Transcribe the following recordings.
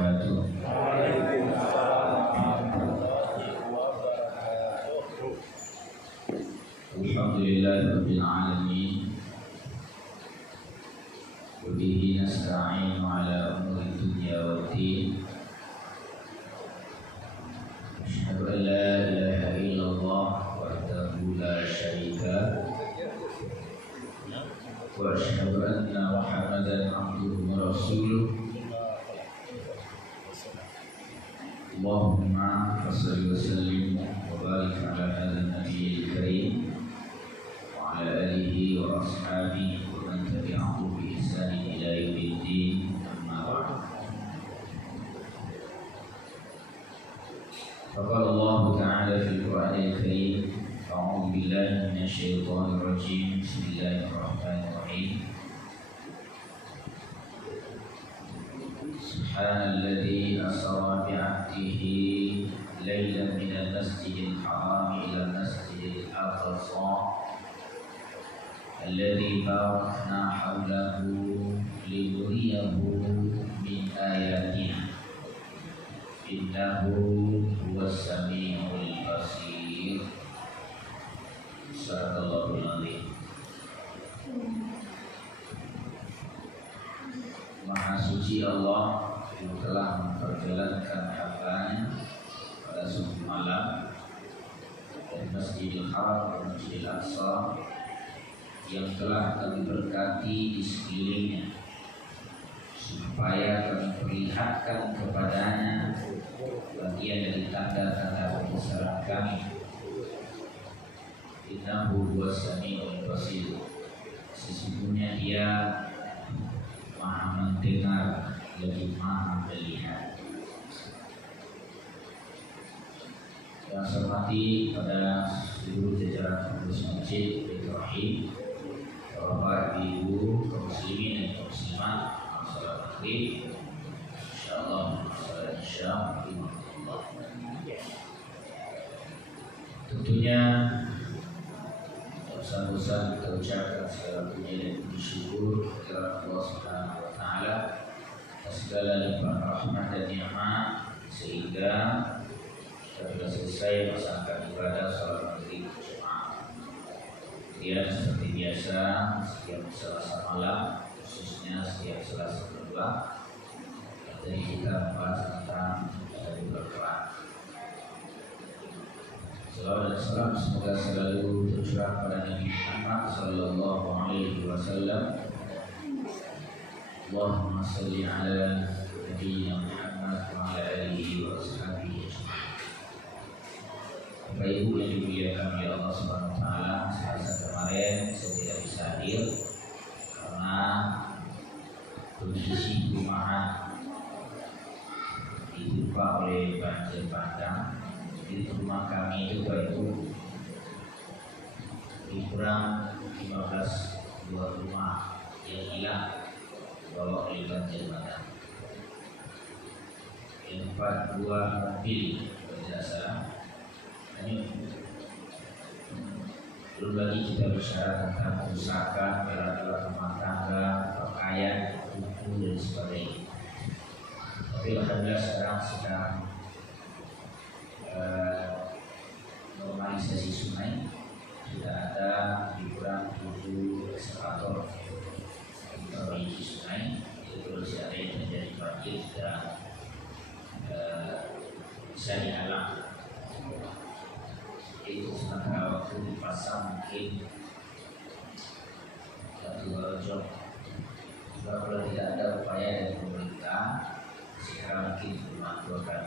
wabarakatuh. Alhamdulillahirabbil alamin. Wa bihi nasta'inu ala umuri dunya waddin. Asyhadu an la ilaha illallah wahdahu la syarika lah. Wa asyhadu anna Muhammadan abduhu wa rasuluh. Allahumma shalli wa sallim wa barik ala hadzal nabiyil karim wa ala alihi wa ashabihi wa man tabi'ahu bi ihsan ila yaumiddin. Amma ba'd. Faqala Allah ta'ala fil Qur'anil Karim, a'udzu billahi minasy syaithanir rajim. Bismillahirrahmanirrahim. Subhanalladzi asra bi'abdihi lailan minal masjidil haram ila masjidil aqsa alladzi barakna hawlahu linuriyahu min ayatina innahu huwas samiul basir. Sadaqallahul azim. Maha suci Allah yang telah memperjalankan hambanya pada suatu malam dari Masjidil Haram ke Masjidil Aqsa yang telah kami berkati di sekelilingnya, supaya kami perlihatkan kepadanya bagian dari tanda-tanda kebesaran kami. Innahu huwas samiul basir. Sesungguhnya Dia Maha mendengar lagi Maha melihat. Yang saya hormati pada seluruh jajaran pengurus masjid Ibrahim, Bapak Ibu kaum muslimin dan kaum muslimat, salat maghrib, insyaallah salat isya, Allah. Tentunya bosan-bosan kita ucapkan segala puji dan puji syukur kepada Allah Subhanahu wa taala atas segala limpahan rahmat dan nikmat, sehingga kita sudah selesai melaksanakan ibadah salat maghrib berjamaah. Kemudian seperti biasa setiap Selasa malam, khususnya setiap Selasa kedua, jadi kita membahas tentang dari Al-Quran. Salawat dan salam semoga selalu tercurah pada Nabi Muhammad sallallahu alaihi wasallam. Allahumma shalli ala nabiyyina Muhammad wa ala alihi wa ashabihi ajma'in. Bapak Ibu yang dimuliakan oleh Allah Subhanahu wa taala, Selasa kemarin saya tidak bisa hadir karena kondisi perumahan ditimpa oleh banjir bandang. Di rumah kami itu Bapak Ibu kurang 15 buah rumah yang hilang bawa oleh banjir bandang. 4 buah mobil tidak salah. Belum lagi kita bicara tentang kerusakan alat-alat rumah tangga, pakaian, buku dan sebagainya. Tapi alhamdulillah sekarang sedang normalisasi sungai. Sudah ada lebih kurang 7 eskavator memperbaiki sungai. Itu kalau ada yang terjadi banjir sudah bisa dihalang. Itu sementara waktu dipasang mungkin 1-2 jam. Sebab kalau tidak ada upaya dari pemerintah, sekarang mungkin rumah itu akan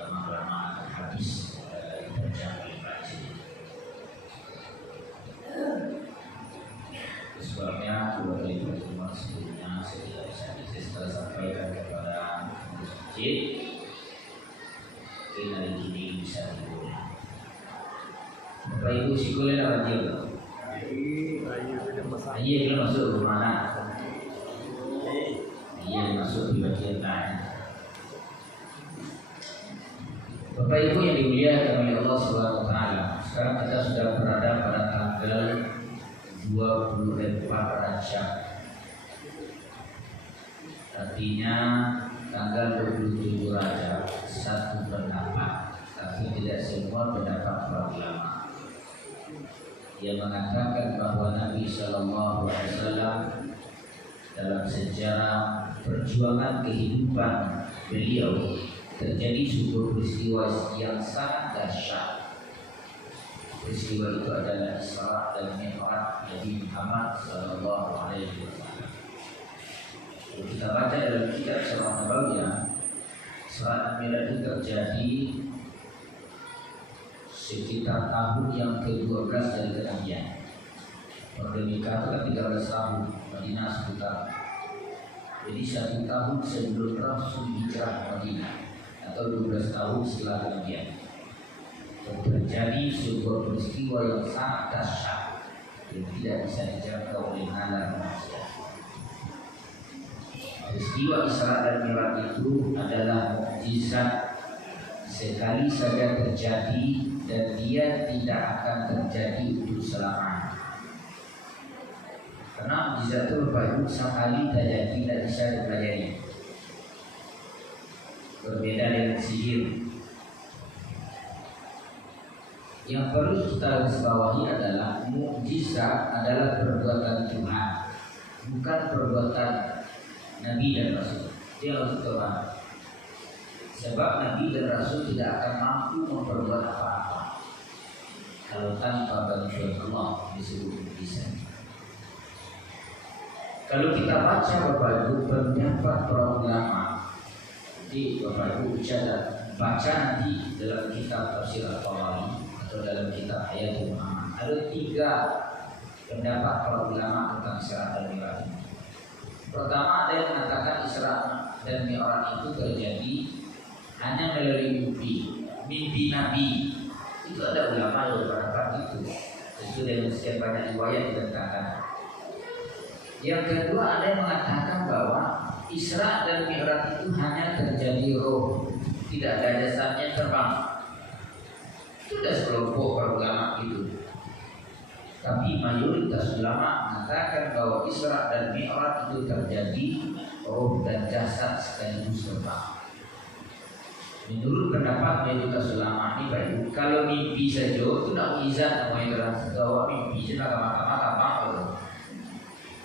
lama-lama akan habis diterjang oleh banjir. Sebabnya dua kali pertemuan sebelumnya saya tidak bisa saya sampaikan kepada pengurus masjid, mungkin hari ini bisa diboleh. Bapak Ibu sikulen banjir loh. Iya belum masuk ke mana? Iya masuk di bagian lain. Bapak Ibu yang dimuliakan oleh Allah Subhanahu wa taala, sekarang kita sudah berada pada tanggal 24 Rajab. Artinya tanggal 27 Rajab satu pendapat, tapi tidak semua pendapat para ulama yang mengatakan bahwa Nabi Shallallahu Alaihi Wasallam dalam sejarah perjuangan kehidupan beliau terjadi sebuah peristiwa yang sangat dahsyat. Peristiwa itu adalah Isra dan Mi'raj Nabi Muhammad Shallallahu Alaihi Wasallam. Kita baca dalam kitab Sirah Nabawiyah, Isra dan Mi'raj itu terjadi sekitar tahun yang ke-12 dari kenabian. Pada Mekah itu kan 13 tahun, Madinah 10 tahun. Jadi 1 tahun sebelum Rasul hijrah Madinah atau 12 tahun setelah kenabian. Terjadi sebuah peristiwa yang sangat dahsyat yang tidak bisa dijangkau oleh nalar manusia. Peristiwa Isra dan Mi'raj itu adalah mukjizat sekali saja terjadi dan dia tidak akan terjadi untuk selamanya. Karena mukjizat itu baru sekali terjadi tidak bisa dipelajari. Berbeda dengan sihir. Yang perlu kita garisbawahi adalah mukjizat adalah perbuatan Tuhan, bukan perbuatan Nabi dan Rasul. Dia harus tahu. Sebab Nabi dan Rasul tidak akan mampu memperbuat apa-apa kalau tanpa bantuan Allah disebut mukjizat. Kalau kita baca Bapak Ibu pendapat para ulama, di Bapak Ibu baca nanti dalam kitab Tafsir Al-Tabari atau dalam kitab Hayatul Muhammad, ada 3 pendapat para ulama tentang Isra dan Mi'raj. Pertama, ada yang mengatakan Isra dan Mi'raj itu terjadi hanya melalui mimpi Nabi. Itu ada ulama yang berpendapat itu. Itu dengan sekian banyak riwayat ditentangkan. Yang kedua, ada yang mengatakan bahwa Isra dan Mi'raj itu hanya terjadi roh, tidak ada jasadnya terbang. Itu sudah sekelompok para ulama itu. Tapi mayoritas ulama mengatakan bahwa Isra dan Mi'raj itu terjadi roh dan jasad sekaligus terbang. Menurut pendapat mayoritas ulama ini baik, kalau mimpi saja itu tidak mukjizat namanya, bahwa mimpi saja kamar.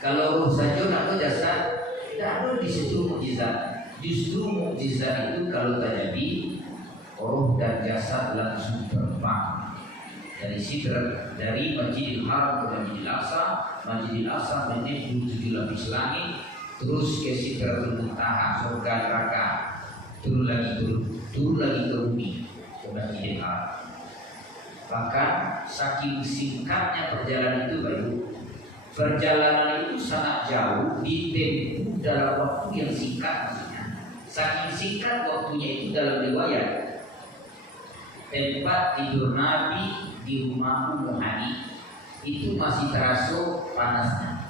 Kalau roh saja atau jasad tidak ada di situ mukjizat. Justru mukjizat itu kalau terjadi roh dan jasad langsung terbang dari Masjidil Haram ke Masjidil Aqsa, Masjidil Aqsa menuju 7 lapis langit, terus ke Sidratul Muntaha, surga neraka, turun lagi ke bumi, ke Masjidil Haram. Bahkan saking singkatnya perjalanan itu baru. Perjalanan itu sangat jauh, ditempuh dalam waktu yang singkat maksudnya. Saking singkat waktunya itu dalam riwayat, tempat tidur Nabi di rumah Ummu Hani itu masih terasa panasnya.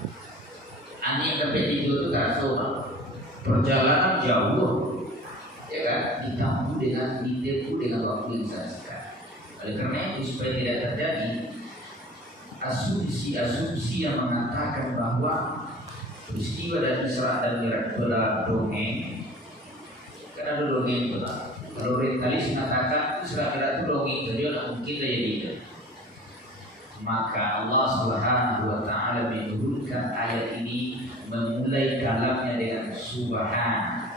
Aneh sampai tidur itu terasa perjalanan jauh, ya kan? Ditempuh dengan waktu yang sangat singkat. Oleh karena itu supaya tidak terjadi asumsi yang mengatakan bahwa peristiwa dari Isra dan Mi'raj adalah dongeng. Karena ada dongeng itu lah. Kalau orientalis mengatakan Isra dan Mi'raj itu dongeng, jadi tidak mungkin terjadi. Maka Allah Subhanahu Wa Taala menurunkan ayat ini, memulai kalamnya dengan Subhan.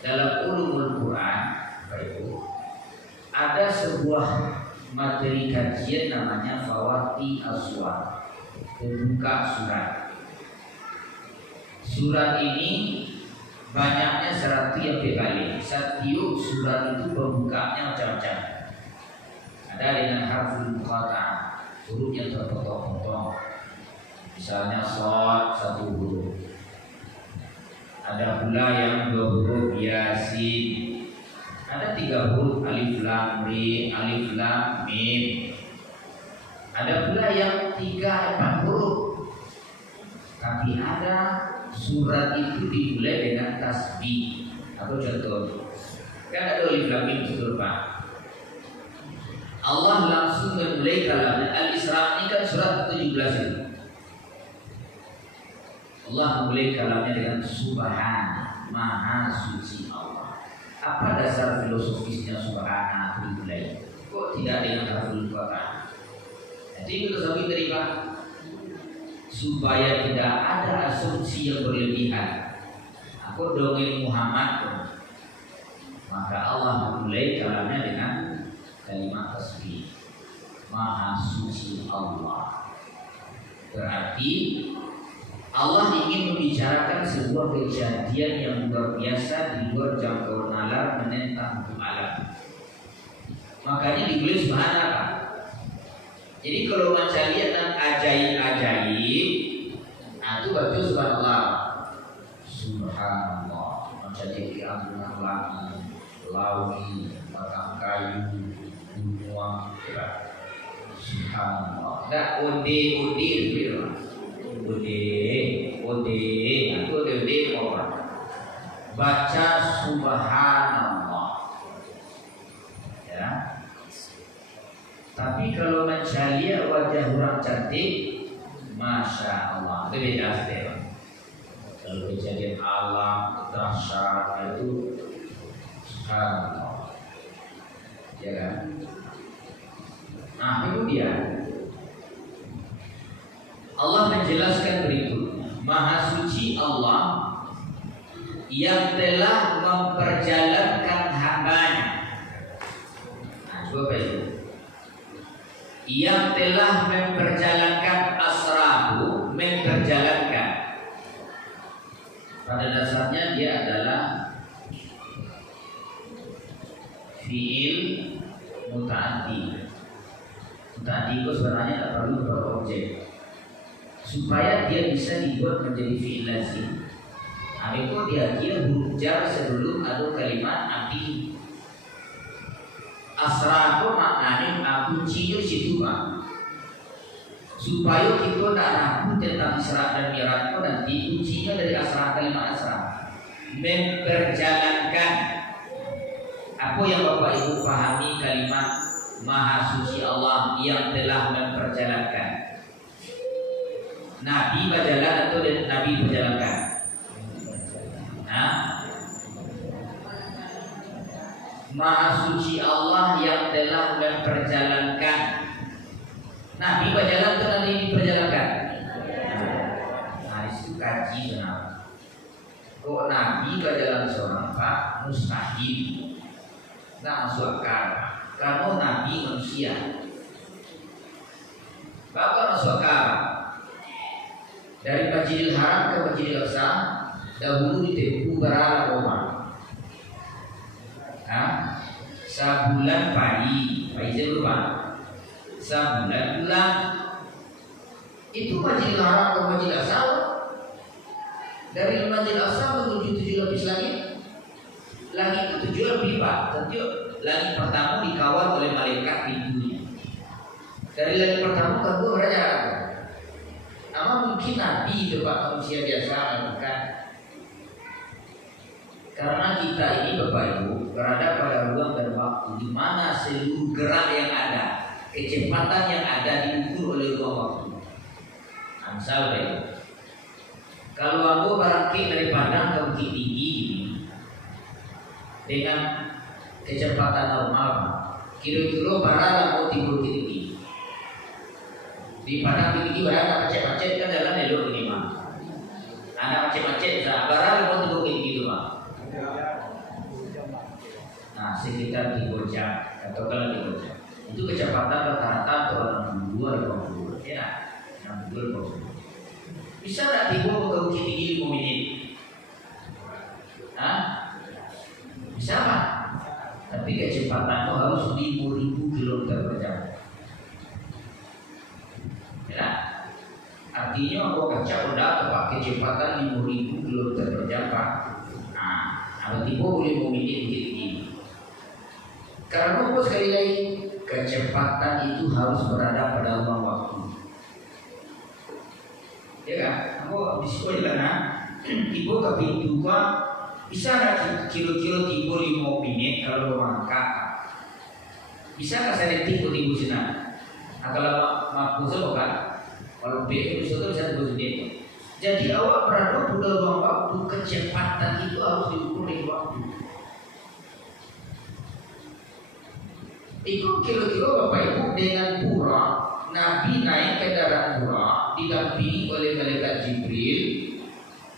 Dalam ulumul Quran, ada sebuah materi kajian namanya Fawati Aswar, pembuka surat. Surat ini banyaknya 100 kali. Setiap surat itu pembukanya macam-macam. Ada dengan harful muqatta'ah, huruf yang terpotong-potong. Misalnya shad 1 huruf. Ada pula yang 2 huruf Yasin. Ada 3 huruf alif lam ri, alif lam mim. Ada pula yang 3-4 huruf. Tapi ada surat itu dimulai dengan tasbih. Atau contoh, kan ada alif lam mim betul Pak. Allah langsung memulai kalamnya. Al-Isra ini kan surat 17 itu. Allah memulai kalamnya dengan Subhan. Maha Suci Allah. Apa dasar filosofisnya subhana dimulai? Kok tidak dengan harful fatah? Jadi filosofi dari Pak, supaya tidak ada asumsi yang berlebihan. Aku dongeng Muhammad, maka Allah memulai kalamnya dengan kalimat tasbih. Maha Suci Allah. Berarti Allah ingin membicarakan sebuah kejadian yang luar biasa di luar jangkauan nalar menentang hukum alam. Makanya ditulis subhanallah. Jadi kalau baca lihat dan ajaib-ajaib, itu baca subhanallah. Subhanallah. Baca di alam lawi, batang kayu, gunung, subhanallah. Enggak ode gitu. Ode orang. Baca subhanallah. Ya. Tapi kalau mencari wajah orang cantik, masya Allah, itu beda sih. Kalau kejadian alam dahsyat itu, subhanallah, ya kan? Nah itu dia. Allah menjelaskan berikutnya, Maha Suci Allah yang telah memperjalankan hambanya. Nah, coba itu. Yang telah memperjalankan asrahu, memperjalankan. Pada dasarnya dia adalah fiil muta'addi. Muta'addi itu sebenarnya tak perlu berobjek. Supaya dia bisa dibuat menjadi fiil lazim. Itu dia huruf jar sebelum ada kalimat api. Asra itu maknanya kuncinya di situ Pak. Supaya kita tidak ragu tentang Isra dan Mi'raj itu nanti kuncinya dari asra, kalimat asra. Memperjalankan. Apa yang Bapak Ibu pahami kalimat Maha Suci Allah yang telah memperjalankan? Nabi berjalan atau Nabi berjalankan? Maha Suci Allah yang telah memperjalankan. Nabi berjalan atau Nabi diperjalankan? Nah itu kaji benar. Kok Nabi berjalan seorang Pak? Mustahil. Tidak masuk akal. Karena Nabi manusia. Bapak masuk akal. Dari Masjidil Haram ke Masjidil Aqsa dahulu ditempuh berapa Roma? Sebulan pagi saya lupa. Sebulan bulan. Itu Masjidil Haram ke Masjidil Aqsa. Dari Masjidil Aqsa menuju 7 lapis langit. Langit itu 7 lebih Pak. Tentu langit pertama dikawal oleh malaikat pintunya. Dari langit pertama ke kedua berada. Ama mungkin Nabi itu Pak manusia biasa bukan? Karena kita ini Bapak Ibu berada pada ruang dan waktu di mana seluruh gerak yang ada, kecepatan yang ada diukur oleh ruang waktu. Misal kalau aku berangkat dari Padang ke Bukit Tinggi dengan kecepatan normal, kira-kira berada mau di Bukit Tinggi. Di Padang Tinggi berada macet-macet kan jalan elok ini mah. Ada macet-macet, berada mau di Bukit Tinggi itu mah. Nah, sekitar 3 jam atau kalau 3 jam. Itu kecepatan rata-rata untuk 62 50, ya. 62 50. Bisa enggak tiba ke Bukit Tinggi 5 menit? Bisa Pak. Tapi kecepatanmu harus 5.000 km per jam. Ya. Artinya aku kaca udah tepat kecepatan 5.000 km per jam Pak. Nah, tiba boleh 5 menit Bukit Tinggi. Karena apa sekali lagi kecepatan itu harus berada pada ruang waktu. Ya kan? Aku di sekolah mana? Tiba ke pintu Pak. Bisa nggak kilo-kilo tiba 5 menit kalau mangkak? Bisa nggak saya tiba sini? Nah, kalau mampu sebab kan? Kalau itu bisa 3 menit. Jadi awak berada pada ruang waktu, kecepatan itu harus diukur di waktu. Itu kira-kira Bapak Ibu dengan Buraq, Nabi naik kendaraan Buraq didampingi oleh malaikat Jibril,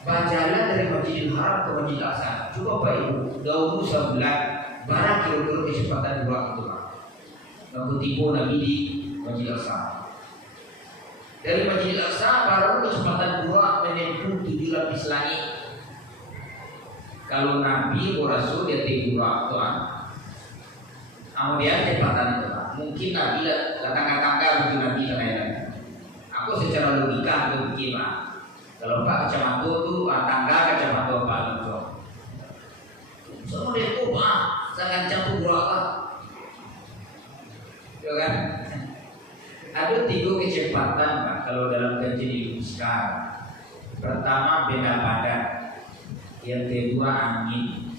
berjalan dari Masjidil Haram ke Masjid Aqsa. Coba Bapak Ibu, dahulu sebelah barang kira-kira kecepatan Buraq itu, Pak. Lalu tiba Nabi di Masjid Aqsa. Dari Masjid Aqsa baru kecepatan Buraq menempuh 7 lapis langit. Kalau Nabi atau Rasul dia Buraq tuan. Kemudian kecepatan itu, Pak. Mungkin Nabi tangga-tangga mungkin Nabi lain. Aku secara logika aku pikir, Pak. Kalau Pak kacamata itu tangga kacamata Pak itu. Semua dia itu Pak, sangat campur Buraq. Ya kan? Ada 3 kecepatan Pak kalau dalam kajian ilmu sekarang. Pertama benda padat, yang kedua angin,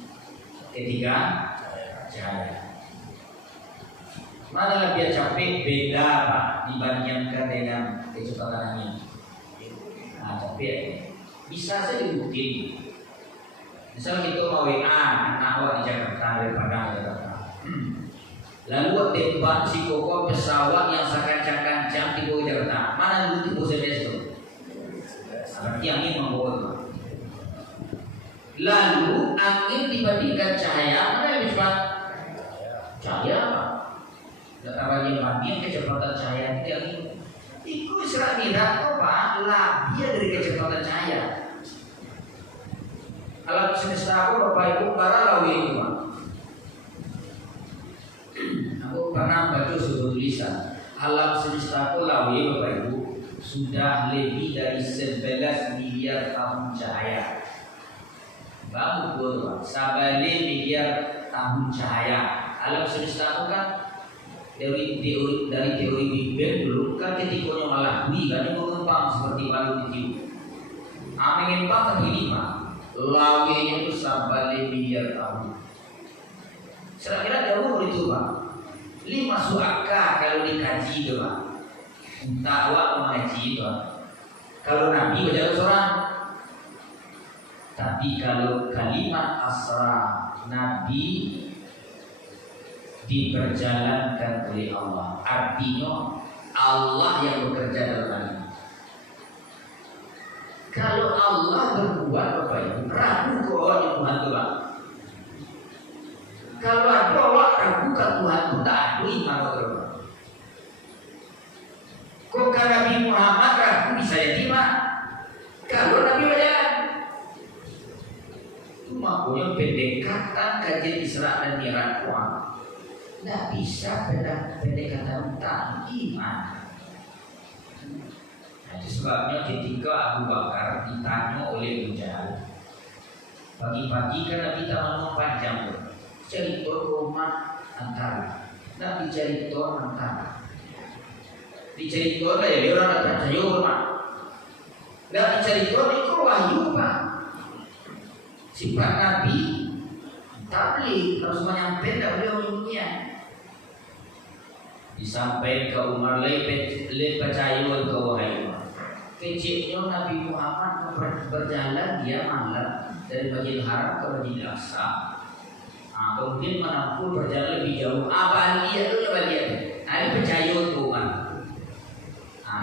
ketiga cahaya. Mana lebih capek beda Pak dibandingkan dengan kecepatan angin? Nah, capek. Bisa saja dibukti. Misal kita mau WA anak awak di Jakarta dari Padang Jakarta. Lalu tembak si koko pesawat yang sekencang-kencang tiba di Jakarta. Mana dulu tiba SMS itu? Berarti angin membawa. Lalu angin dibandingkan cahaya, mana lebih cepat? Cahaya apa? Datang yang bagian kecepatan cahaya itu angin. Itu serak tidak apa? Lebih dari kecepatan cahaya. Alam semesta aku Bapak Ibu para lawi itu, Pak. Aku pernah baca sebuah tulisan alam semesta lawi Bapak Ibu sudah lebih dari 11 miliar tahun cahaya. Bagus Pak, 11 miliar tahun cahaya. Alam semesta kan dari teori Big Bang dulu kan ketikanya malah bui kan yang mengembang seperti balon ditiup. Mengembang kan ini Pak, lawinya itu 11 miliar tahun. Kira-kira jauh itu Pak. 5 masuk akal kalau dikaji itu Pak. Entah awak mengaji itu Pak. Kalau Nabi berjalan seorang. Tapi kalau kalimat asra Nabi diperjalankan oleh Allah, artinya Allah yang bekerja dalam hal ini. Kalau Allah berbuat Bapak Ibu, ragu ke orang yang Tuhan itu Pak. Kalau ada awak ragukan Tuhan itu tak ada iman Bapak. Kok Nabi Muhammad ragu bisa jadi Pak? Kalau Nabi berjalan itu makanya pendekatan kajian Isra dan Mi'raj tidak bisa pendekatan tentang iman. Nah, itu sebabnya ketika Abu Bakar ditanya oleh Abu Jahal, pagi-pagi kan Nabi tak mau panjang cerita rumah antara, nak dicerita antara, dicerita lah ya orang tak percaya rumah, nak dicerita itu wahyu Pak. Sifat Nabi tabligh harus menyampaikan tak boleh menyembunyikan. Disampaikan ke Umar le percaya ke wahai Umar. Kecilnya Nabi Muhammad berjalan dia malam dari Masjidil Haram ke Masjidil Aqsa. Kemudian menampung berjalan lebih jauh. Apa lihat dulu bagian. Ini percaya ke Umar.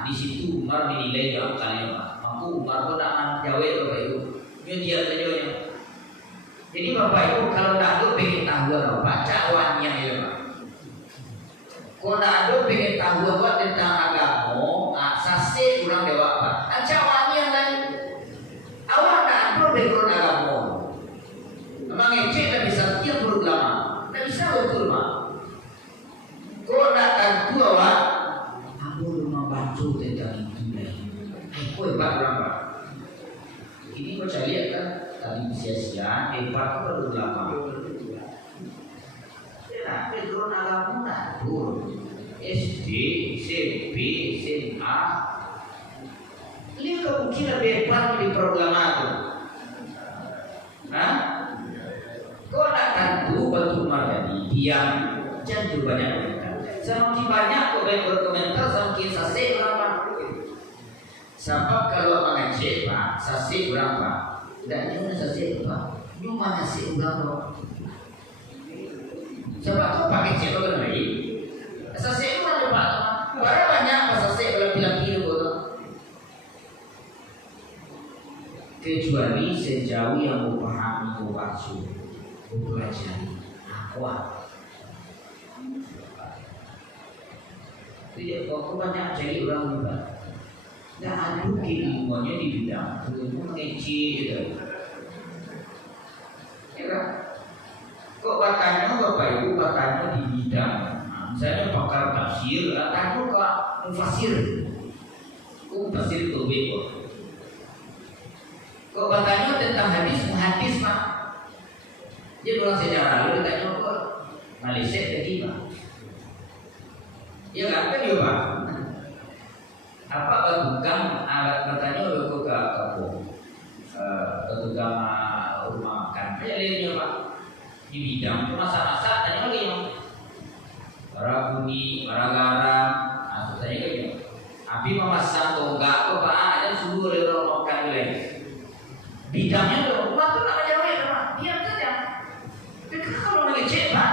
Di situ Umar dinilai jauh kali Pak. Maka Umar pun tak jawab Bapak Ibu. Dia saja. Jadi Bapak Ibu kalau tak ada pengen tahu apa cawannya ya Pak. Kalau tak ada pengen tahu apa tentang agama, sase kurang dewa Pak. Cawannya lain. Awak tak ada background agama. Memang ecek tak bisa tiap berulama, tak bisa betul Pak. Kalau tak tahu awak, aku rumah baca tentang itu lagi. Kau hebat orang Pak. Ini kau cari kan? Tadi sia-sia, hebat berulama. Nah, background agama natur SD, SMP, SMA. Lihat kemungkinan hebat di program itu. Nah, kau nak tentu betul Mardani diam, jangan banyak komentar. Semakin banyak kau berkomentar, semakin sasih lama. Sebab kalau mengaji ngecek Pak, sasik berapa? Tidak cuma sasik Pak, cuma nasi berapa? Sebab tu pakai cek kalau lagi, sasik itu ada Pak, berapa banyak sasik kalau bilang kilo tu? Kecuali sejauh yang memahami bahasa, mempelajari akwat. Tidak kok banyak cari orang juga. Tidak ada ilmunya di bidang ilmu ngecek gitu. Ya kan? Kok katanya Bapak Ibu katanya di bidang, misalnya pakar tafsir, tanya ke mufasir, mufasir itu bego. Kok katanya tentang hadis Pak? Dia bilang sejarah lalu tanya kok Malaysia ketiga. Ya kan ya Pak. Apa tukang alat bertanya udah ke tukang rumah makan. Ya dia Pak di bidang cuma masak tanya lagi yang bara bumi, bara garam, tanya kan ya. Api memasang tonggak kok Pak ada suruh orang makan lagi. Bidangnya tuh rumah tuh nak jauh ya Pak. Diam saja. Tapi kalau ngecek Pak,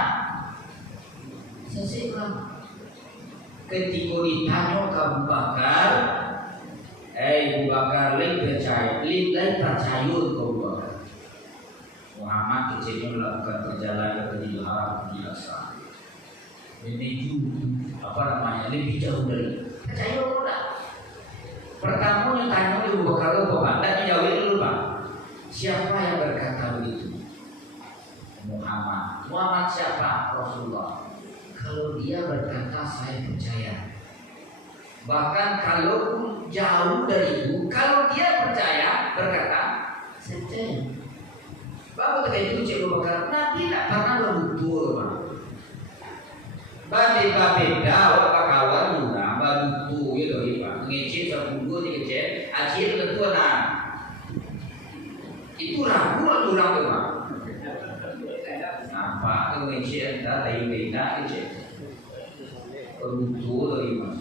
saya bilang ketika ditanya ke Abu Bakar, Abu Bakar lain percaya ke Abu Bakar. Muhammad kecilnya melakukan perjalanan ke Masjidil Haram di Aqsa. Menuju lebih jauh dari percaya atau tidak? Pertama yang tanya Abu Bakar itu Pak, dan dijawab dulu Pak. Siapa yang berkata begitu? Muhammad siapa? Rasulullah. Kalau dia berkata saya percaya. Bahkan kalau jauh dari itu, kalau dia percaya berkata saya percaya. Bapak ketika itu Cik Abu Bakar, Nabi tak pernah berbutuh Pak. Beda awak kawan juga berbutuh gitu Pak. Ngecek sepuluh ngecek, akhir tentu nah. Itu ragu atau orang tu Pak. Apa tu ngecek dah tahu beda ngecek. Berbutuh dari Pak.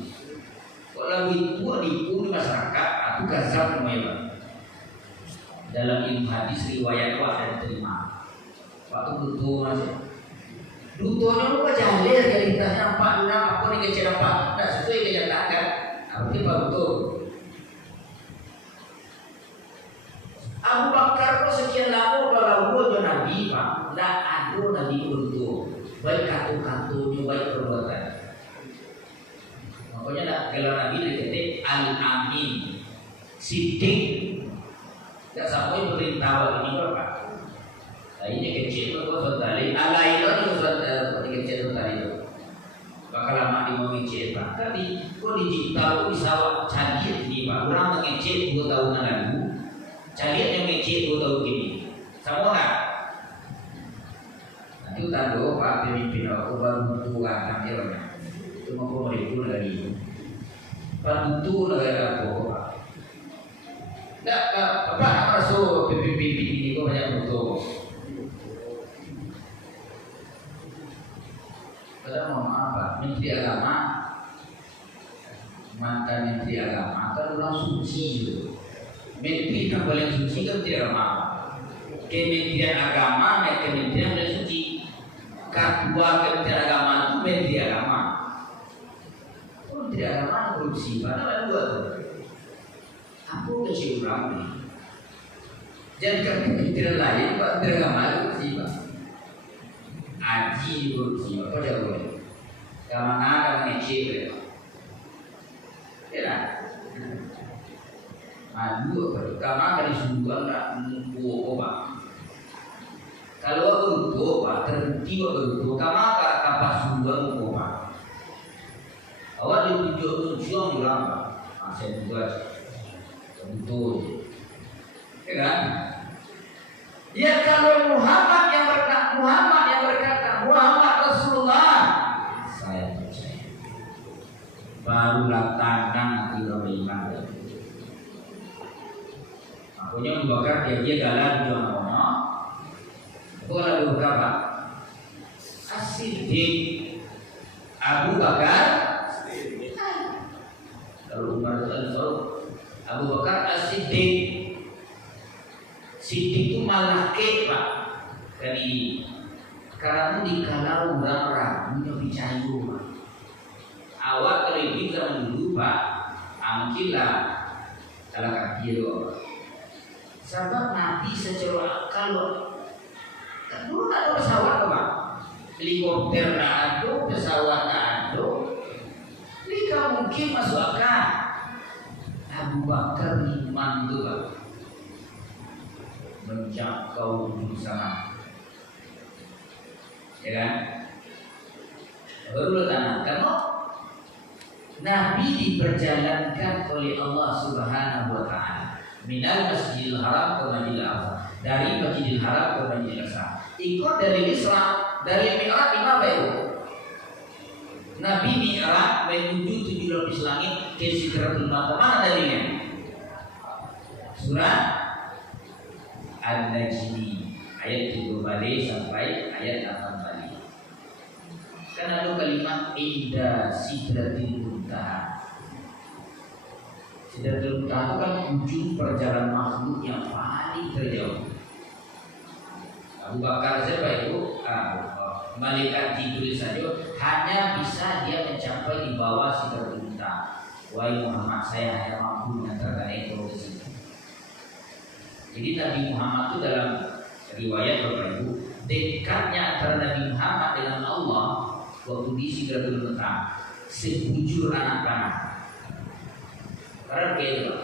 Kalau itu di masyarakat, itu gazab namanya Pak. Dalam ilmu hadis riwayat dan terima. Waktu butuh masih. Dutonya lu kejalir realitasnya apa aku nih kecil apa? Nah sesuai kenyataan. Arti Pak betul. Abu Bakar kok sekian lama berlalu dengan Nabi Pak. Tidak ada Nabi betul. Baik kata-katanya, baik perbuatan. Makanya nak gelar Nabi diketik Al-Amin, Siddiq. Tak sampai perintah ini berapa? Nah ini kecil itu tadi. Alai itu kecil tadi. Bakal lama di mengecil Pak. Tapi kok digital bisa canggih ini Pak. Orang mengecil 2 tahun lalu. Canggih yang mengecil 2 tahun ini. Sama nggak? Nanti tanda Pak pemimpin aku baru tua akhirnya. Itu mau mereka lagi. Bantu negara aku Pak. Tak apa masuk PPP ini kok banyak betul. Padahal mau apa? Menteri Agama, mantan Menteri Agama kan orang suci itu. Menteri yang paling suci kan Menteri Agama. Kementerian Agama dan Kementerian yang suci. Ketua Kementerian Agama itu Menteri Agama. Menteri Agama korupsi, padahal dua tu. Aku kecil orang ni. Jadi kementerian lain, Pak Menteri Agama korupsi Pak. Haji korupsi, apa dia boleh? Kamana ngecek Pak. Ya lah. Aduh, kamana kali sumber nak buat Pak. Kalau berutuh Pak, terbukti berutuh, kamana kapas sumber Pak. Awak ditunjuk siang bilang Pak. Saya juga betul, ya kan? Ya kalau Muhammad yang berkata Muhammad Rasulullah, saya percaya. Barulah tangan tidak beriman. Makanya Abu Bakar dia jalan di mana? Bukan Abu Bakar Pak. As-Siddiq Abu Bakar. Kalau Umar itu Abu Bakar Siddiq. Siddiq itu malah Pak. Dari karena di kalau orang punya bicayu. Awak terlebih zaman dulu Pak, amkilah kalau kaki itu. Sebab Nabi secara kalau dulu ada pesawat Pak, helikopter ada, pesawat ada, jika mungkin masuk akal. Abu Bakar iman itu Pak, menjangkau ujung sana, ya kan? Baru tanah, karena Nabi diperjalankan oleh Allah Subhanahu wa Ta'ala minal Masjidil Haram ke Masjidil Aqsa, dari Masjidil Haram ke Masjidil Aqsa. Ikut dari Isra, dari Mi'raj di mana itu? Nabi Mi'raj menuju 7 lapis langit ke Sidratul Muntaha. Mana darinya? Surah An-Najm ayat 7 balik sampai ayat 8 balik. Kan ada kalimat inda Sidratul Muntaha. Sidratul Muntaha itu kan ujung perjalanan makhluk yang paling terjauh. Abu Bakar siapa itu? Malaikat Jibril saja hanya bisa dia mencapai di bawah Sidratul Muntaha. Wahai Muhammad, saya hanya mampu mengantarkan engkau ke situ. Jadi Nabi Muhammad itu dalam riwayat Bapak Ibu, dekatnya antara Nabi Muhammad dengan Allah waktu di Sidratul Muntaha sebujur anak panah. Karena kayak itu.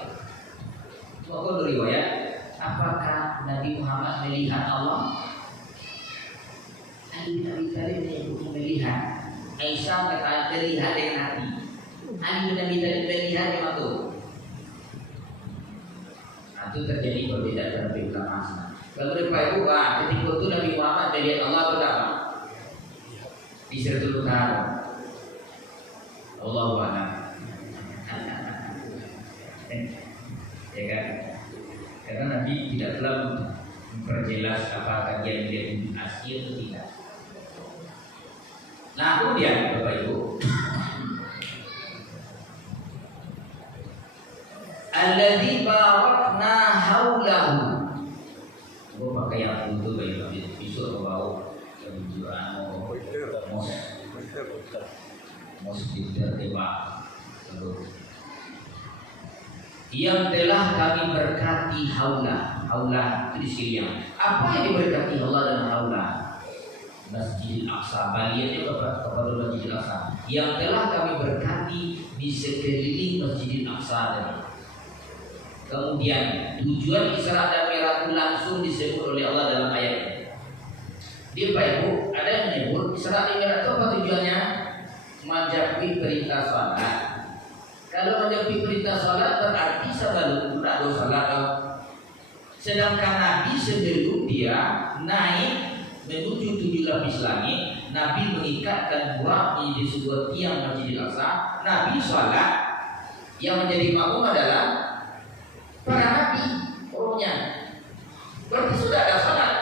Waktu riwayat, apakah Nabi Muhammad melihat Allah? Ali bin Abi Thalib menyebut melihat. Aisyah mengatakan terlihat dengan hati. Ali bin Abi Thalib melihat dengan mata. Itu terjadi perbedaan dalam proklamasi. Kalau mereka itu, ketika itu Nabi Muhammad melihat Allah berapa? Di Sidratul Muntaha. Allahu a'lam. Ya kan? Karena Nabi tidak telah memperjelas apakah dia melihat wujud asli atau tidak. Nah kemudian Bapak Ibu, alladzi barakna haulahu. Gua pakai yang untuk bayi besok bawa kejujuran mos tidak tebak. Yang telah kami berkati haulah. Haulah itu di Syria. Apa yang diberkati Allah dan haulah? Masjidil Aqsa, bagiannya kepada Masjidil Aqsa. Yang telah kami berkati di sekeliling Masjidil Aqsa tadi. Kemudian tujuan Isra dan Mi'raj langsung disebut oleh Allah dalam ayat ini. Dia Pak Ibu, ada yang menyebut Isra dan Mi'raj itu apa tujuannya? Menjauhi perintah salat. Kalau menjauhi perintah salat berarti sebelum tidak ada salat. Sedangkan Nabi sebelum dia naik menuju 7 lapis langit, Nabi mengikatkan buah menjadi sebuah tiang Masjidil Aqsa. Nabi salat, yang menjadi makmum adalah para nabi, umumnya. Berarti sudah ada salat.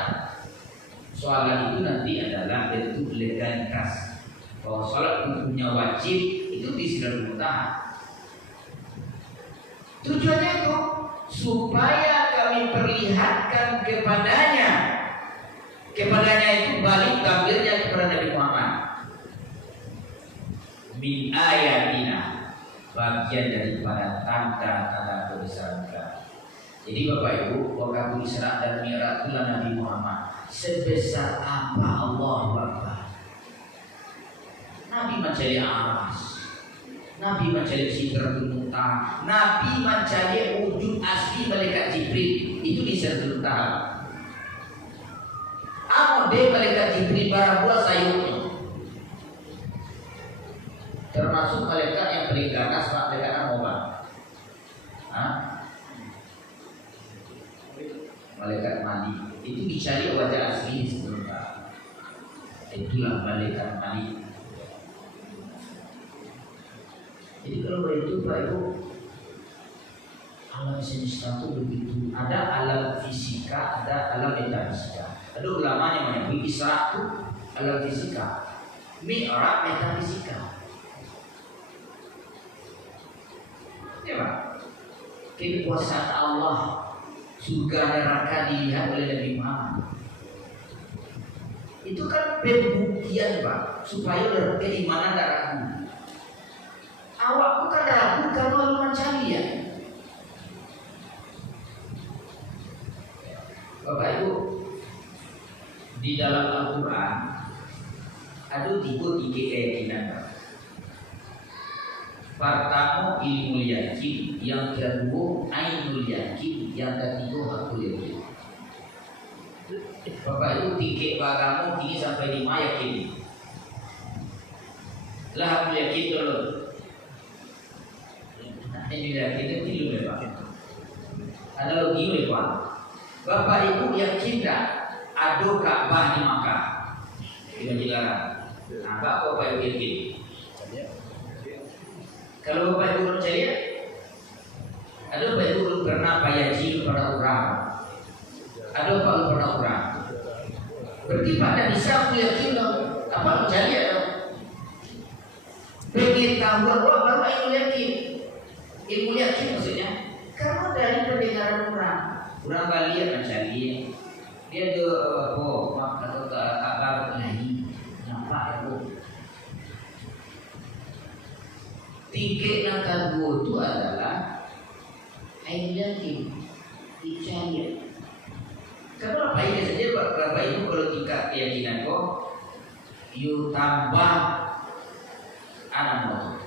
Salat itu nanti adalah bentuk legalitas. Bahwa salat hukumnya wajib itu di Sidratul Muntaha. Tujuannya itu supaya kami perlihatkan kepadanya itu balik tampilnya kepada Nabi Muhammad. Min ayatina, bagian daripada tanda-tanda kebesaran kami. Jadi Bapak Ibu, waktu Isra dan Mi'raj itulah Nabi Muhammad. Sebesar apa Allah Akbar. Nabi mencari aras, Nabi mencari Sidratul Muntaha, Nabi mencari wujud asli malaikat Jibril. Itu di Sidratul Muntaha. Amode malaikat Jibril para buah sayurnya, termasuk malaikat yang paling ganas, malaikat Amobah. Malaikat Malik itu dicari wajah asli di Sidratul Muntaha. Itulah malaikat Malik. Jadi kalau begitu Pak Ibu, alam semesta itu begitu. Ada alam fisika, ada alam metafisika. Ada ulama yang menyebut Isra itu alam fisika, Mi'raj metafisika. Ya Pak. kekuasaan Allah, surga neraka dilihat oleh Nabi Muhammad. Itu kan pembuktian Pak, supaya keimanan tidak ragu. Awakku kan ragu kalau lu mencari ya. Bapak Ibu, di dalam Al-Quran ada tiga keyakinan Pak. Pertama ilmu yakin, yang kedua ainul yakin, yang ketiga hakul yakin. Bapak Ibu tiket bagamu tinggi sampai 5 yakin. Lah hakul yakin dulu. Ini yakin itu dulu Pak. Ada lagi Pak. Bapak Ibu yakin tak ada Ka'bah di Makkah? Di Madinah. Nah, Bapak Ibu yakin? Kalau Bapak Ibu percaya, ada Bapak Ibu pernah haji pada orang, ada Bapak Ibu pernah orang. Berarti pada bisa aku yakin dong, apa percaya dong? Pengen tahu apa baru ilmu yakin. Ilmu yakin maksudnya, karena dari pendengaran orang kalian mencari, dia ada atau kabar lagi, nampak itu. Tiket yang kedua itu adalah ilmu yakin, percaya. Kenapa ini saja Bapak Ibu kalau tingkat keyakinan kok, you tambah anak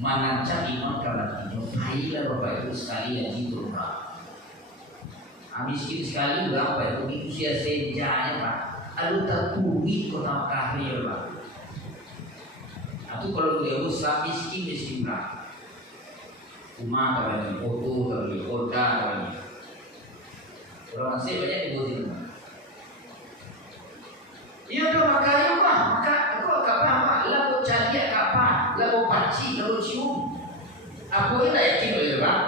manancang iman kalau itu, baiklah Bapak Ibu sekali yang itu Pak. Miskin sekali berapa itu usia senjanya Pak. Lalu tertuwi kota kafir Pak. Atau kalau dia usah miskin berapa? Rumah kalau foto kalau kota kalau orang masih banyak di bawah sini. Iya tuh makanya Pak, maka aku kapan Pak? Lalu cari kapan? Lalu panci, lalu cium. Aku ini yakin boleh Pak.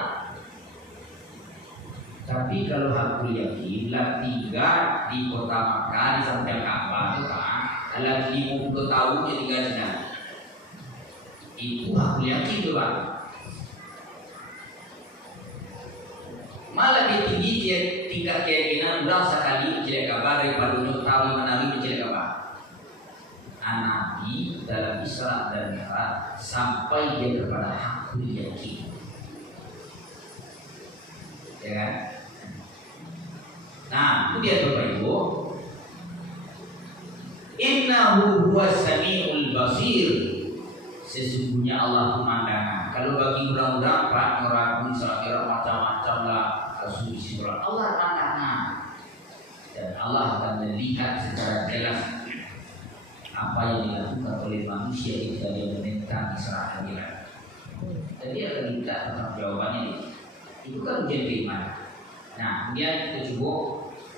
Tapi kalau aku yakin, lah tinggal di kota Makkah di samping Ka'bah itu Pak, lagi 50 tahun dia tinggal di sana. Itu aku yakin tuh Pak. Malah dia tinggi tingkat keyakinan ulang sekali menjelek kabar daripada untuk tahu menawi menjelek kabar. Nabi dalam Isra dan Mi'raj sampai dia kepada hakul yakin. Ya kan? Nah, itu dia Bapak Ibu. Innahu huwas samiul basir. Sesungguhnya Allah pemandangan. Kalau bagi orang-orang Pak orang kira macam-macam lah asumsi orang. Allah pemandangan. Dan Allah akan melihat secara jelas apa yang dilakukan oleh manusia ketika dia menentang Isra dan Mi'raj. Jadi akan minta tentang jawabannya. Itu kan ujian keimanan. Nah, kemudian kita coba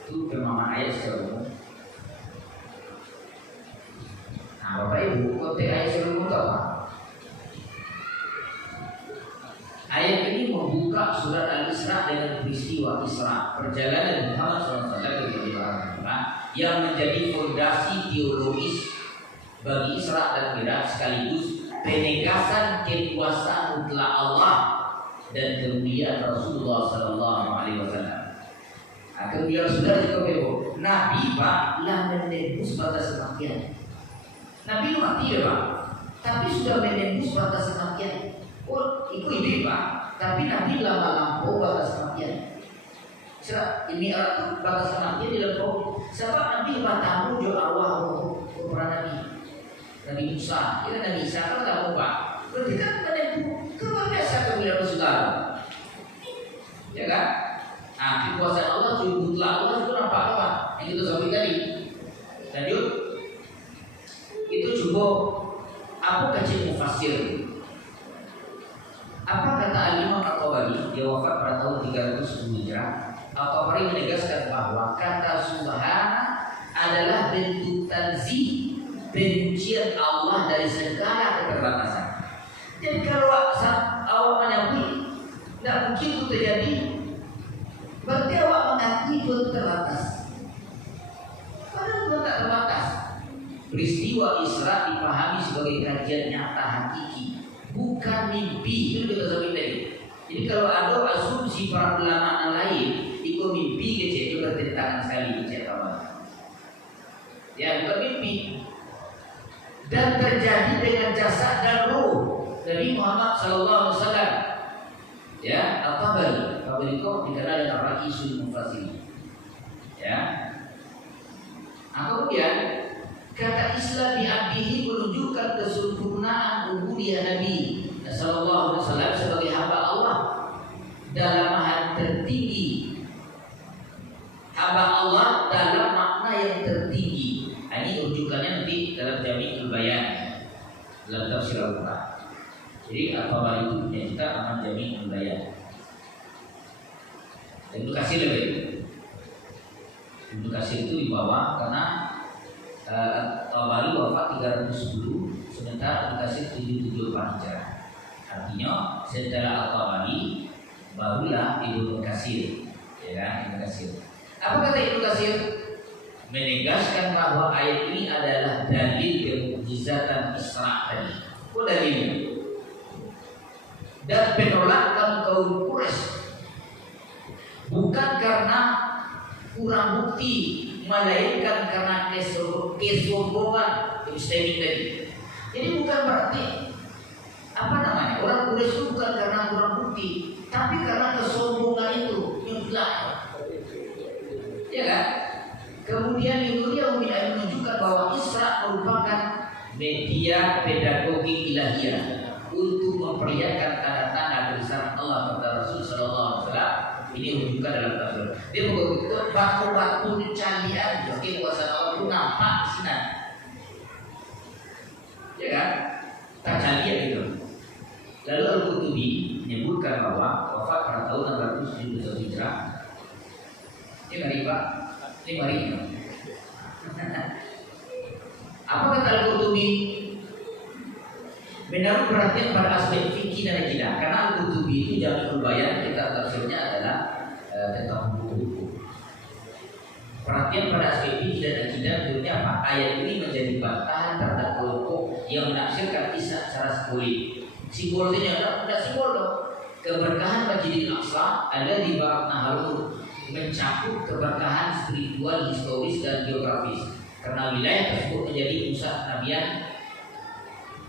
itu pemahaman ayat secara umum. Nah, Bapak Ibu, konteks ayat secara umum itu apa? Ayat ini membuka surat Al-Isra dengan peristiwa Isra, perjalanan Muhammad SAW ke Al-Quran yang menjadi fondasi teologis bagi Isra dan Mi'raj sekaligus penegasan kekuasaan mutlak Allah dan kemuliaan Rasulullah Sallallahu Alaihi Wasallam. Kemudian sudah dikatakan Nabi Pak lah menembus batas kematian. Nabi mati ya Pak, tapi sudah menembus batas kematian. Oh, itu ide Pak. Tapi Nabi lama lampau batas kematian. Ini batas kematian di lampau. Sebab Nabi bertamu jo awal para Nabi Musa, kita Nabi Isa kan tahu Pak. Berarti kan menempuh keluar biasa kemuliaan Rasulullah. Ya kan? Nah, kekuasaan Allah juga mutlak Allah itu nampak apa? Yang kita sebut tadi. Lanjut. Itu juga apa kecil mufassir. Apa kata Al-Imam Al-Tabari? Dia wafat pada tahun 310 Hijrah. Al-Tabari menegaskan bahwa kata Subhana adalah bentuk tanzih, penyucian Allah dari segala keterbatasan. Jadi kalau awak menyebut tidak mungkin itu terjadi, berarti awak mengakui itu terbatas. Padahal itu tak terbatas. Peristiwa Isra dipahami sebagai kajian nyata hakiki, bukan mimpi. Itu kita sebut tadi. Jadi kalau ada asumsi para ulama lain, itu mimpi kecil itu bertentangan sekali kecil kawan. Ya bukan mimpi. Dan terjadi dengan jasad dan ruh Nabi Muhammad SAW. Ya, At-Tabari itu dikenal dengan Ra'isul Mufassirin. Ya. Kemudian kata Islam di abdihi menunjukkan kesempurnaan ubudiyah Nabi Sallallahu Alaihi Wasallam sebagai hamba Allah dalam makna tertinggi. Hamba Allah dalam makna yang tertinggi. Ini rujukannya nanti dalam Jami'ul Bayan dalam tafsir Al-Quran. Jadi At-Tabari itu punya kita aman Jami'ul Bayan. Ibnu Katsir lebih. Ibnu Katsir itu dibawa karena Tabari wafat 310, sementara Ibnu Katsir 778 Hijrah. Artinya setelah At-Tabari barulah Ibnu Katsir, ya kan? Ibnu Katsir. Apa kata Ibnu Katsir? Menegaskan bahwa ayat ini adalah dalil kemukjizatan Isra tadi. Apa dalilnya? Dan penolakan kaum Quraisy bukan karena kurang bukti, melainkan karena kesombongan Muslimin tadi. Jadi bukan berarti orang Quraisy itu bukan karena kurang bukti, tapi karena kesombongan itu nyuplak. Ya kan? Kemudian Ibnu menunjukkan bahwa Isra merupakan media pedagogi ilahiyah untuk memperlihatkan tanda-tanda kebesaran Allah kepada Rasul Sallallahu Alaihi Wasallam. Ini rujukan dalam tafsir. Dia begitu waktu candaan, jadi kuasa Allah itu nampak di sini. Ya kan? Tak candaan gitu. Lalu Al-Qurtubi menyebutkan bahwa wafat pada tahun 671 Hijrah. Ini ngeri Pak. Ini ngeri. Apa kata Al-Qurtubi? Menaruh perhatian pada aspek fikih dan akidah. Karena Al-Qurtubi itu Jami'ul Bayan, kitab tafsirnya adalah tentang hukum. Perhatian pada aspek fikih dan akidah menurutnya apa? Ayat ini menjadi bantahan terhadap kelompok yang menafsirkan Isa secara simbolik. Simbolnya tidak simbol dong. Keberkahan Masjidil Aqsa ada di Barat Naharun mencakup keberkahan spiritual, historis dan geografis. Karena wilayah tersebut menjadi pusat kenabian.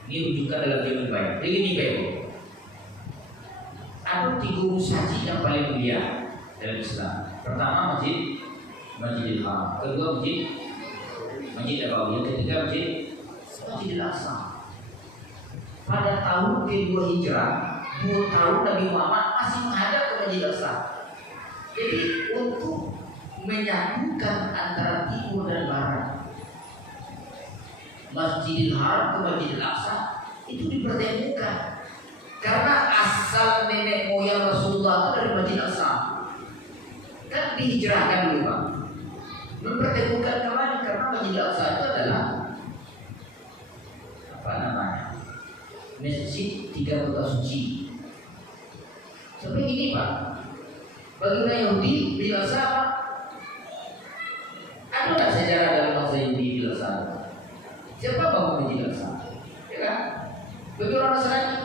Ini rujukan dalam Jami'ul Bayan. Begini Bapak, ada 3 musajid yang paling mulia dalam Islam. Pertama Masjidil Haram, kedua Masjid Nabawi, yang ketiga Masjidil Aqsa. Pada tahun kedua Hijrah, 2 tahun Nabi Muhammad masih menghadap ke Masjidil Aqsa. Jadi untuk menyatukan antara timur dan barat, Masjidil Haram ke Masjidil Aqsa itu dipertemukan. Karena asal nenek moyang Rasulullah itu dari Masjidil Aqsa. Kan dihijrahkan dulu Pak. Mempertemukan kembali karena Masjidil Aqsa itu adalah masjid 3 kota suci. Seperti ini Pak. Bagi orang Yahudi Masjidil Aqsa apa? Ada tak sejarah dalam bangsa Yahudi Masjidil Aqsa? Siapa bangun Masjidil Aqsa? Ya kan? Bagi orang Nasrani,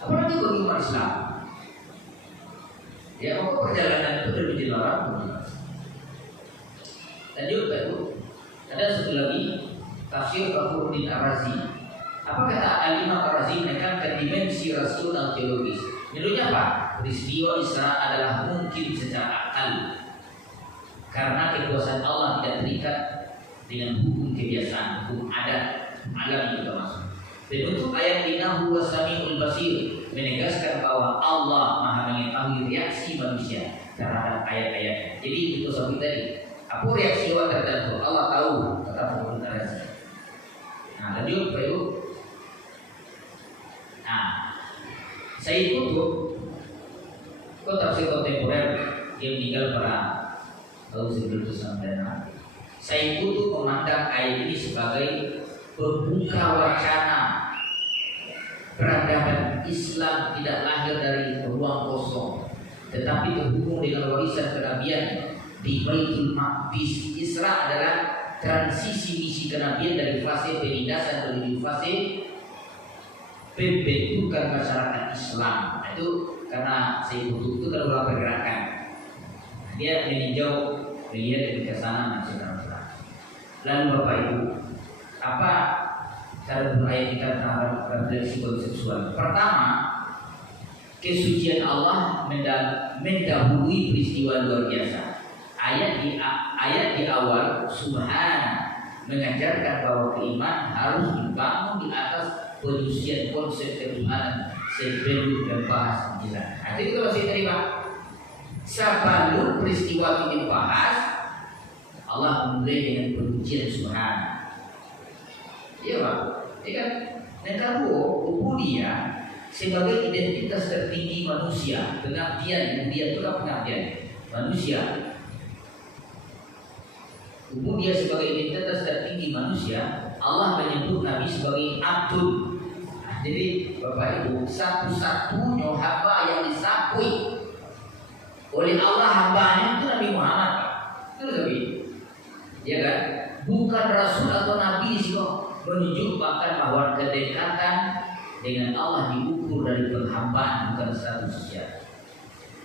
apalagi bagi umat Islam. Ya, maka perjalanan itu dari Masjidil Haram ke Masjidil Aqsa. Dan juga itu ada satu lagi tafsir Fakhruddin Ar-Razi. Apa kata Al-Imam Ar-Razi menekankan dimensi rasional teologis. Menurutnya apa? Peristiwa Isra adalah mungkin secara akal karena kekuasaan Allah tidak terikat dengan hukum kebiasaan, hukum adat, alam itu termasuk. Dan untuk ayat innahu wasami'ul basir menegaskan bahwa Allah Maha mengetahui reaksi manusia terhadap ayat-ayat. Jadi itu sebut tadi, apa reaksi Allah terhadap Allah tahu, kata Fakhruddin Ar-Razi. Nah, dan juga perlu. Nah, saya tutup kok tafsir kontemporer yang meninggal pada tahun 1999. Saya tutup memandang ayat ini sebagai pembuka wacana peradaban Islam tidak lahir dari ruang kosong, tetapi terhubung dengan warisan kenabian di Baitul Maqdis. Isra adalah transisi misi kenabian dari fase penindasan menuju fase pembentukan masyarakat Islam. Itu karena si kutub itu kalau pergerakan dia meninjau melihat dari kesana dan seterusnya. Lalu Bapak Ibu, apa cara berupaya kita terhadap refleksi seksual? Pertama, kesucian Allah mendahului peristiwa luar biasa. Ayat di awal Subhan mengajarkan bahwa keimanan harus dibangun di atas penyucian konsep ketuhanan sebelum dan bahas penjelasan. Artinya itu masih terima. Sebelum peristiwa itu dibahas, Allah memulai dengan penyucian Subhan. Iya Pak, ya kan? Ubudiyah sebagai identitas tertinggi manusia, pengabdian itu kan pengabdian manusia. Ubudiyah sebagai identitas tertinggi manusia, Allah menyebut Nabi sebagai Abdul. Jadi Bapak Ibu, satu-satunya hamba yang disakui oleh Allah hambanya itu Nabi Muhammad. Itu Nabi, ya kan? Bukan Rasul atau Nabi sih kok. Menunjukkan bahwa kedekatan dengan Allah diukur dari penghambaan, bukan status sosial.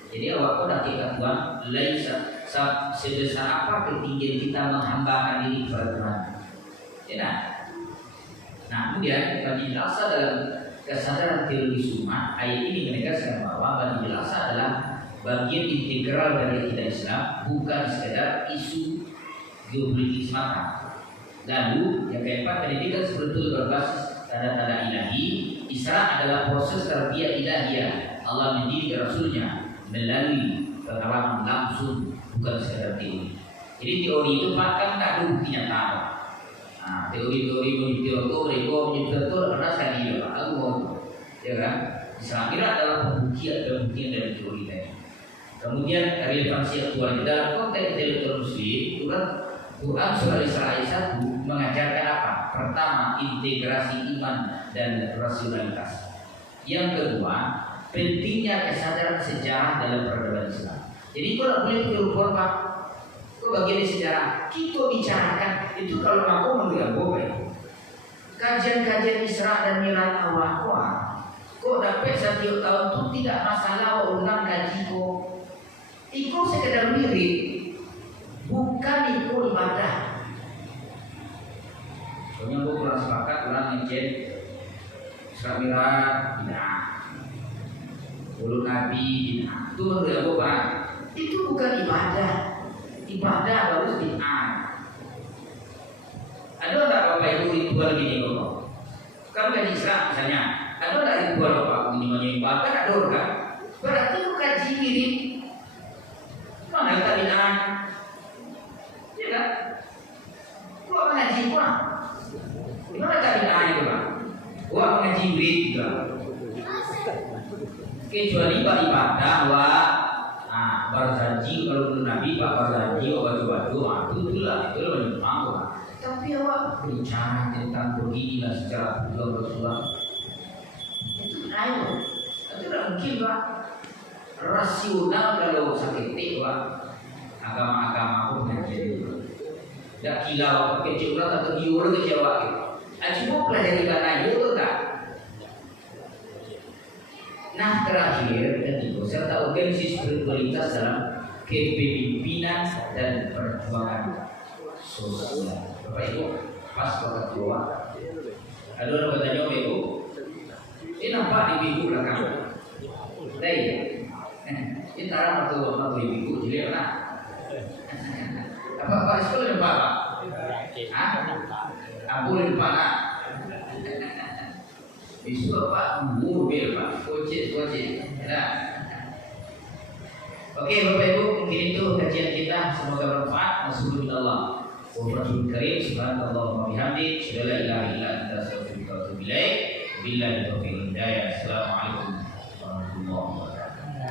Jadi awak pada Tuhan, laisa sebesar apa ketinggian kita menghambakan diri kepada Tuhan. Ya, nah kemudian bagi jelasa dalam kesadaran teologis umat, ayat ini menegaskan bahwa bagi jelasa adalah bagian integral dari akidah Islam, bukan sekedar isu geopolitik semata. Lalu yang keempat, pendidikan sebetulnya berbasis tanda-tanda ilahi. Isra adalah proses tarbiyah ilahiyah. Allah mendidik Rasulnya melalui pengalaman langsung, bukan sekedar teori. Jadi teori itu bahkan tak ada buktinya tahu. Nah, teori-teori menyetir pernah sekali ya Pak. Ya kan? Islam adalah pembuktian dari teori tadi. Kemudian relevansi aktual dalam konteks intelektual Muslim, Quran surah Isra ayat 1 mengajarkan apa? Pertama, integrasi iman dan rasionalitas. Yang kedua, pentingnya kesadaran sejarah dalam peradaban Islam. Jadi kalau boleh terukur Pak, kok bagian sejarah kita bicarakan itu kalau aku mengambil apa? Kajian-kajian Isra dan Mi'raj awal kok dapat setiap tahun itu tidak masalah ulang kaji kok. Itu sekedar mirip, bukan itu ibadah. Soalnya aku kurang sepakat kurang ngecek Isra Mi'raj bid'ah, ulun Nabi bid'ah. Itu menurut aku Pak, itu bukan ibadah. Ibadah baru bid'ah. Ada nggak Bapak Ibu ritual gini Bapak? Kamu kaji Isra misalnya, ada nggak ritual Bapak ini menyembah? Kan ada kan? Berarti itu kaji mirip. Mana kata bid'ah? Ya kan? Kok mengaji Pak? Gimana kata bid'ah itu Pak? Wah mengaji murid juga. Kecuali ibadah wah. Nah, berjanji kalau belum Nabi Pak berjanji baju-baju itulah menyimpang Pak. Tapi awak bicara tentang beginilah secara Rasulullah itu ayo, itu tidak mungkin Pak. Rasional kalau sakit Pak, agama-agama pun menjadi tidak kilau kecil atau diurut kecewa gitu. Cuma pelajari karena itu tak. Nah terakhir ketiga, serta organisasi spiritualitas dalam kepemimpinan dan perjuangan sosial. Bapak Ibu, pas Bapak keluar, ada orang bertanya Bapak Ibu, ini nampak di minggu belakang, dari ini tarang atau ibu jadi apa? Apa sekolah nampak Pak? Abu lupa nak. Isu Pak mobil Pak, kocik. Nah. Oke Bapak Ibu, mungkin itu kajian kita, semoga bermanfaat. Rasulullah Rasul Karim, subhanallah wa bihamdi, la ilaha illa anta astaghfiruka wa atubu ilaik. Billahi taufiq hidayah. Assalamualaikum.